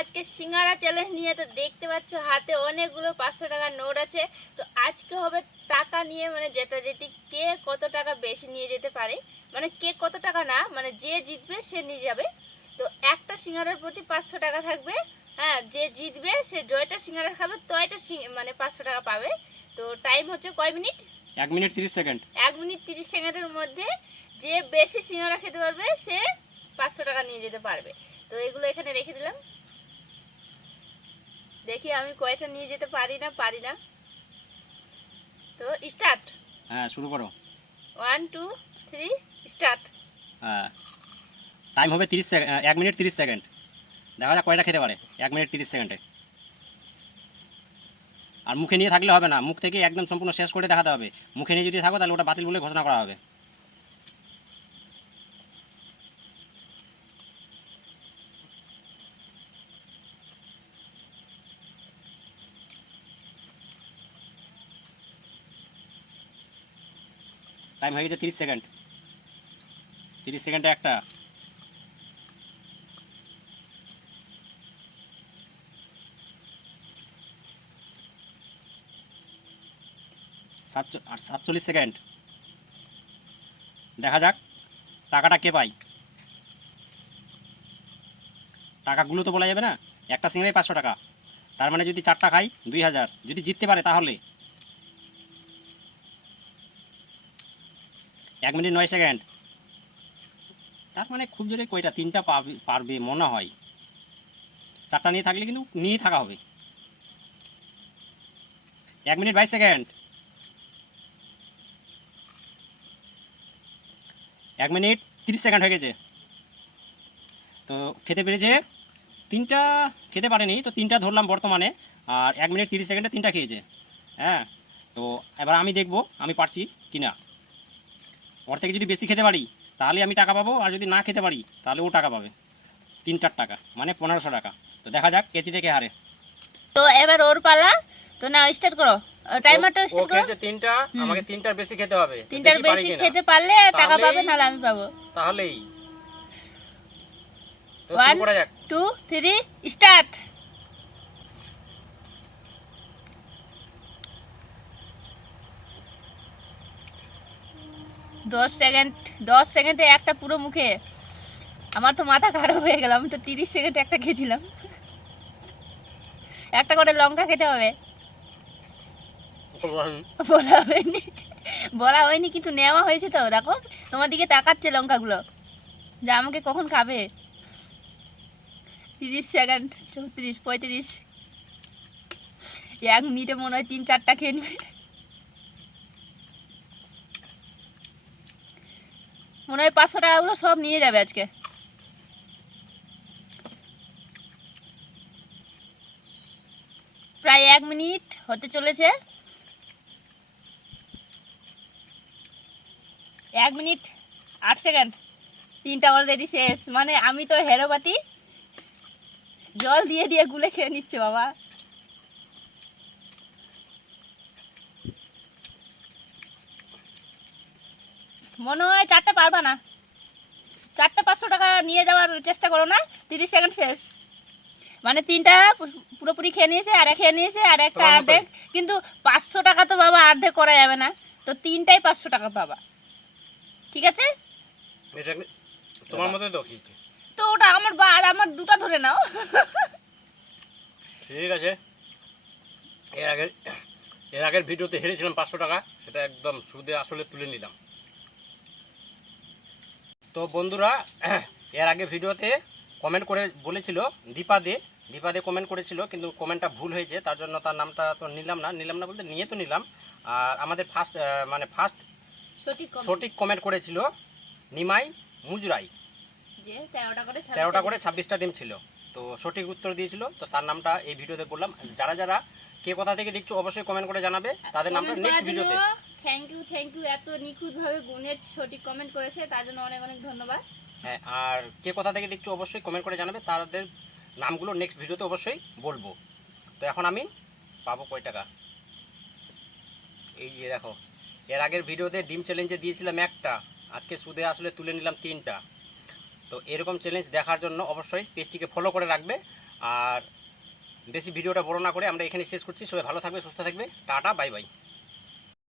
আজকে সিঙ্গারা চ্যালেঞ্জ নিয়ে। তো দেখতে পাচ্ছ হাতে অনেকগুলো 500 টাকার নোট আছে। তো আজকে হবে টাকা নিয়ে, মানে যেটা যেটি কে কত টাকা বেশি নিয়ে যেতে পারে, মানে কে কত টাকা না, মানে যে জিতবে সে নিয়ে যাবে। তো একটা সিঙ্গারার প্রতি 500 টাকা থাকবে। হ্যাঁ, যে জিতবে সে জয়টা সিঙ্গারা খাবে, তয়টা মানে 500 টাকা পাবে। তো টাইম হচ্ছে কয় মিনিট? 1 minute 30 second. 1 মিনিট 30 সেকেন্ডের মধ্যে যে বেশি সিঙ্গারা খেতে পারবে সে 500 টাকা নিয়ে যেতে পারবে। তো এগুলো এখানে রেখে দিলাম। দেখি আমি কয়টা নিয়ে যেতে পারি না। তো স্টার্ট। হ্যাঁ, শুরু করো। 1 2 3 স্টার্ট। হ্যাঁ, টাইম হবে 30 সেকেন্ড, 1 মিনিট 30 সেকেন্ড। দেখা যাক কয়টা খেতে পারে 1 মিনিট 30 সেকেন্ডে। আর মুখে নিয়ে থাকলে হবে না, মুখ থেকে একদম সম্পূর্ণ শেষ করে দেখাতে হবে। মুখে নিয়ে যদি থাকো তাহলে ওটা বাতিল বলে ঘোষণা করা হবে। টাইম হয়ে গেছে 30 সেকেন্ড। 30 সেকেন্ডে একটা। আর 47 সেকেন্ড। দেখা যাক টাকাটা কে পায়। টাকাগুলো তো বলা যাবে না, একটা সিঙ্গারাই 500 টাকা, তার মানে যদি 4টা খাই 2000, যদি জিততে পারে তাহলে। 1 মিনিট 9 সেকেন্ড। তার মানে খুব জোরে কয়টা, 3টা পারবে মনে হয়। 4টা নিয়ে থাকলে কিন্তু নিয়েই থাকা হবে। 1 মিনিট 22 সেকেন্ড। 1 মিনিট 30 সেকেন্ড হয়ে গেছে। তো খেতে পেরেছে 3টা, খেতে পারেনি তো 3টা ধরলাম বর্তমানে। আর 1 মিনিট 30 সেকেন্ডে 3টা খেয়েছে। হ্যাঁ, তো এবার আমি দেখবো আমি পারছি কি না। ওর থেকে যদি বেশি খেতে পারি তাহলে আমি টাকা পাবো, আর যদি না খেতে পারি তাহলে ও টাকা পাবে। 3টার টাকা মানে 1500 টাকা। তো দেখা যাক কে জিতে কে হারে। তো এবার ওর পালা। তো না স্টার্ট করো, টাইমারটা স্টার্ট করো। ও খেয়েছে 3টা, আমাকে 3টার বেশি খেতে হবে। 3টার বেশি খেতে পারলে টাকা পাবে, নাহলে আমি পাবো। তাহলেই তো 1 শুরু করা যাক। 2 3 স্টার্ট। দশ সেকেন্ডে একটা পুরো মুখে। আমার তো মাথা খারাপ হয়ে গেল, আমি তো 30 সেকেন্ডে একটা খেয়েছিলাম। একটা করে লঙ্কা খেতে হবে। বলা হয়নি কিন্তু নেওয়া হয়েছে। তো দেখো তোমার দিকে তাকাচ্ছে লঙ্কাগুলো, যে আমাকে কখন খাবে। 30 সেকেন্ড, 34 35। 1 মিনিটে মনে হয় 3-4টা খেয়ে নেবে। মনে হয় 500 টাকাগুলো সব নিয়ে যাবে আজকে। প্রায় 1 মিনিট হতে চলেছে। 1 মিনিট 8 সেকেন্ড। 3টা অলরেডি শেষ। মানে আমি তো হেরোপাতি, জল দিয়ে দিয়ে গুলে খেয়ে নিচ্ছে বাবা। মনে হয় 4টা পারবা না। 4টা 500 টাকা নিয়ে যাওয়ার চেষ্টা করো না। 30 সেকেন্ড শেষ। মানে 3টা পুরোপুরি খেয়ে নিয়েছে, আর এক খেয়ে নিয়েছে, আর একটা অর্ধেক। কিন্তু 500 টাকা তো বাবা অর্ধেক করা যাবে না। তো 3টাই 500 টাকা পাবা, ঠিক আছে? তোমার মতে তো কি, তো ওটা আমার আমার দুটো ধরে নাও। ঠিক আছে। এর আগের ভিডিওতে হেরেছিলাম 500 টাকা, সেটা একদম সুদে আসলে তুলে নিলাম। তো বন্ধুরা, এর আগে ভিডিওতে কমেন্ট করে বলেছিল দীপাদে কমেন্ট করেছিল, কিন্তু কমেন্টটা ভুল হয়েছে, তার জন্য তার নামটা তো নিলাম না বলতে নিয়ে তো নিলাম। আর আমাদের ফার্স্ট সঠিক কমেন্ট করেছিল নিমাই মুজরাই, যে 13টা করে 26টা ডিম ছিল। তো সঠিক উত্তর দিয়েছিল, তো তার নামটা এই ভিডিওতে বললাম। যারা কে কোথা থেকে দেখছো অবশ্যই কমেন্ট করে জানাবে, তাদের নামটা নেক্সট ভিডিওতে। থ্যাংক ইউ এত নিখুঁতভাবে গুণের সঠিক কমেন্ট করেছে, তার জন্য অনেক অনেক ধন্যবাদ। হ্যাঁ, আর কে কোথা থেকে দেখছো অবশ্যই কমেন্ট করে জানাবে, তাদের নামগুলো নেক্সট ভিডিওতে অবশ্যই বলবো। তো এখন আমি পাবো কয় টাকা, এই যে দেখো, এর আগের ভিডিওতে ডিম চ্যালেঞ্জে দিয়েছিলাম একটা, আজকে সুদে আসলে তুলে নিলাম 3টা। তো এরকম চ্যালেঞ্জ দেখার জন্য অবশ্যই পেজটিকে ফলো করে রাখবে। আর বেশি ভিডিওটা বড় না করে আমরা এখানে শেষ করছি। সবাই ভালো থাকবে, সুস্থ থাকবে, টাটা, বাই বাই।